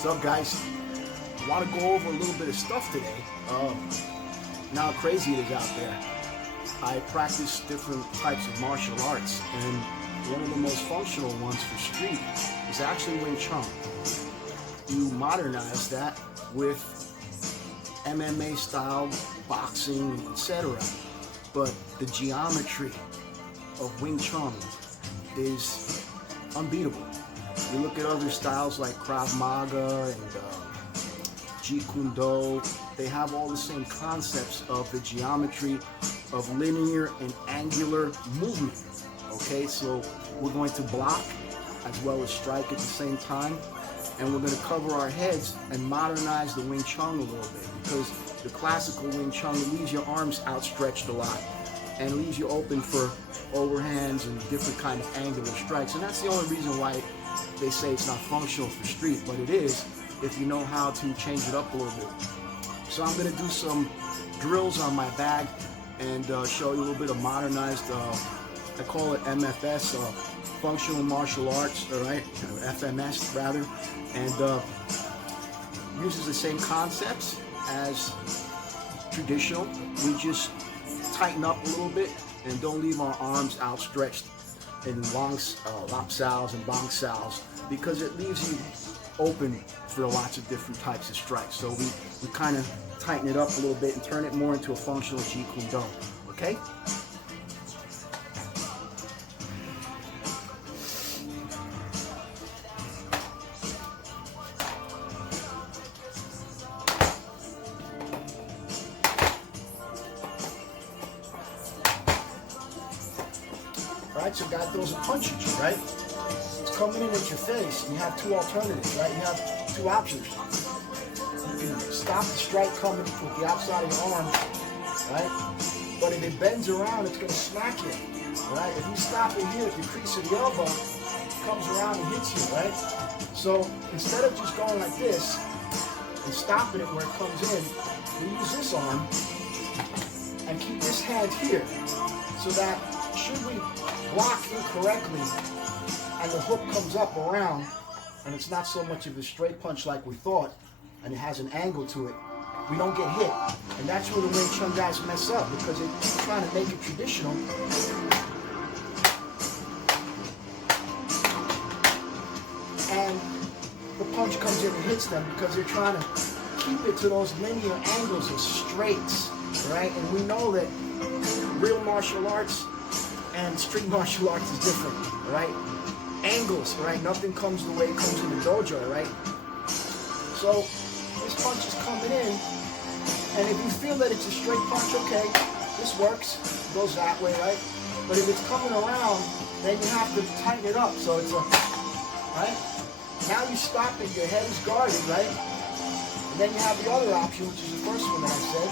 What's up, guys? I want to go over a little bit of stuff today. Now how crazy it is out there. I practice different types of martial arts, and one of the most functional ones for street is actually Wing Chun. You modernize that with MMA style boxing, etc. But the geometry of Wing Chun is unbeatable. You look at other styles like Krav Maga and Jeet Kune Do, they have all the same concepts of the geometry of linear and angular movement. Okay, so we're going to block as well as strike at the same time, and we're going to cover our heads and modernize the Wing Chun a little bit, because the classical Wing Chun leaves your arms outstretched a lot and leaves you open for overhands and different kind of angular strikes. And that's the only reason why they say it's not functional for street, but it is if you know how to change it up a little bit. So I'm going to do some drills on my bag and show you a little bit of modernized, I call it MFS, functional martial arts, all right, or FMS rather, and uses the same concepts as traditional. We just tighten up a little bit and don't leave our arms outstretched in lap sows and bang sows, because it leaves you open for lots of different types of strikes. So we kind of tighten it up a little bit and turn it more into a functional Jeet Kune Do, okay? Right, so guy throws a punch at you, right? It's coming in at your face, and you have two alternatives, right? You have two options. You can stop the strike coming with the outside of your arm, right? But if it bends around, it's going to smack you, right? If you stop it here at the crease of the elbow, it comes around and hits you, right? So instead of just going like this and stopping it where it comes in, we use this arm and keep this hand here, so that should we block incorrectly and the hook comes up around and it's not so much of a straight punch like we thought and it has an angle to it, we don't get hit. And that's where the Wing Chun guys mess up, because they're trying to make it traditional. And the punch comes in and hits them because they're trying to keep it to those linear angles and straights, right? And we know that real martial arts and street martial arts is different, right? Angles, right? Nothing comes the way it comes in the dojo, right? So this punch is coming in, and if you feel that it's a straight punch, okay, this works, it goes that way, right? But if it's coming around, then you have to tighten it up. So it's a, right? Now you stop it, your head is guarded, right? And then you have the other option, which is the first one that I said,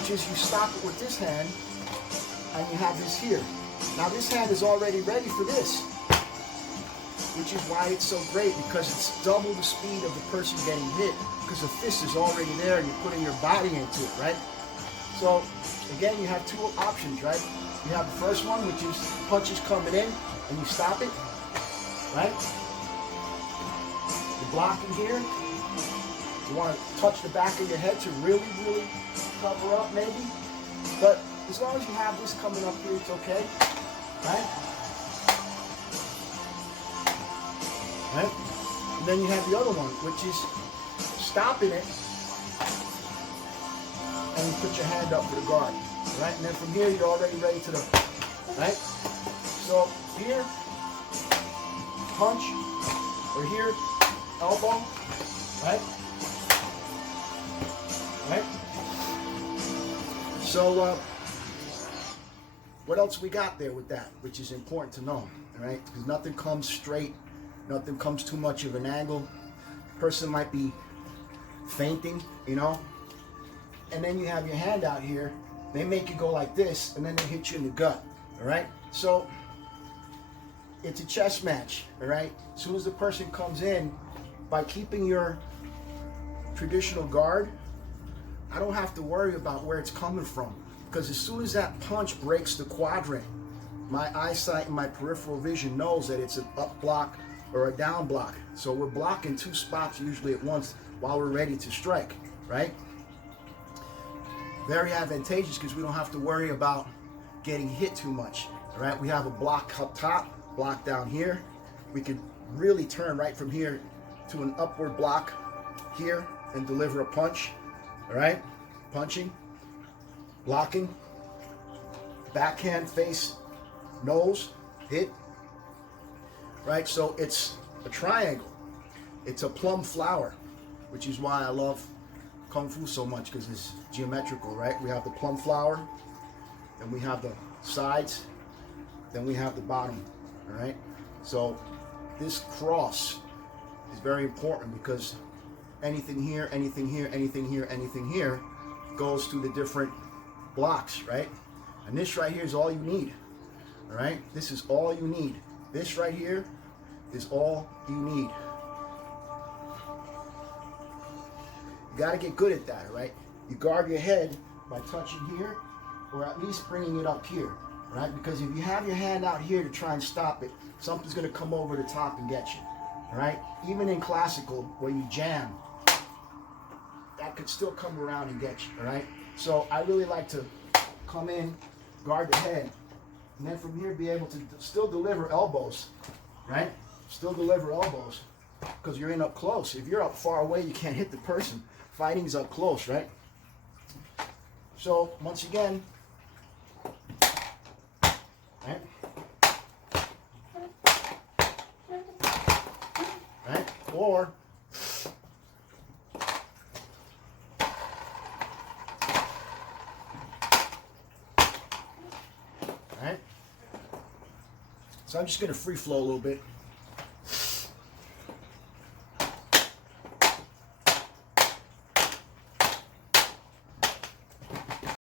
which is you stop it with this hand, and you have this here. Now this hand is already ready for this, which is why it's so great, because it's double the speed of the person getting hit, because the fist is already there and you're putting your body into it, right? So again, you have two options, right? You have the first one, which is punches coming in and you stop it, right? You're blocking here. You want to touch the back of your head to really, really cover up maybe, but as long as you have this coming up here, it's okay, right? Right? And then you have the other one, which is stopping it, and you put your hand up for the guard, right? And then from here, you're already ready to the, right? So here, punch, or here, elbow, right? Right? So, what else we got there with that, which is important to know, right? Because nothing comes straight, nothing comes too much of an angle. Person might be feinting, you know? And then you have your hand out here, they make you go like this, and then they hit you in the gut, all right? So, it's a chess match, all right? As soon as the person comes in, by keeping your traditional guard, I don't have to worry about where it's coming from, because as soon as that punch breaks the quadrant, my eyesight and my peripheral vision knows that it's an up block or a down block. So we're blocking two spots usually at once while we're ready to strike, right? Very advantageous because we don't have to worry about getting hit too much, all right? We have a block up top, block down here. We could really turn right from here to an upward block here and deliver a punch, all right? Punching, blocking, backhand, face, nose, hit, right? So it's a triangle. It's a plum flower, which is why I love Kung Fu so much, because it's geometrical, right? We have the plum flower, then we have the sides, then we have the bottom, all right? So this cross is very important because anything here, anything here, anything here, anything here goes to the different blocks, right? And this right here is all you need, all right? This is all you need. This right here is all you need. You got to get good at that, all right? You guard your head by touching here, or at least bringing it up here, right? Because if you have your hand out here to try and stop it, something's going to come over the top and get you, all right? Even in classical, where you jam, that could still come around and get you, all right? So I really like to come in, guard the head, and then from here be able to still deliver elbows, right? Still deliver elbows, because you're in up close. If you're up far away, you can't hit the person. Fighting's up close, right? So once again, right? Right? Or right? So I'm just going to free flow a little bit.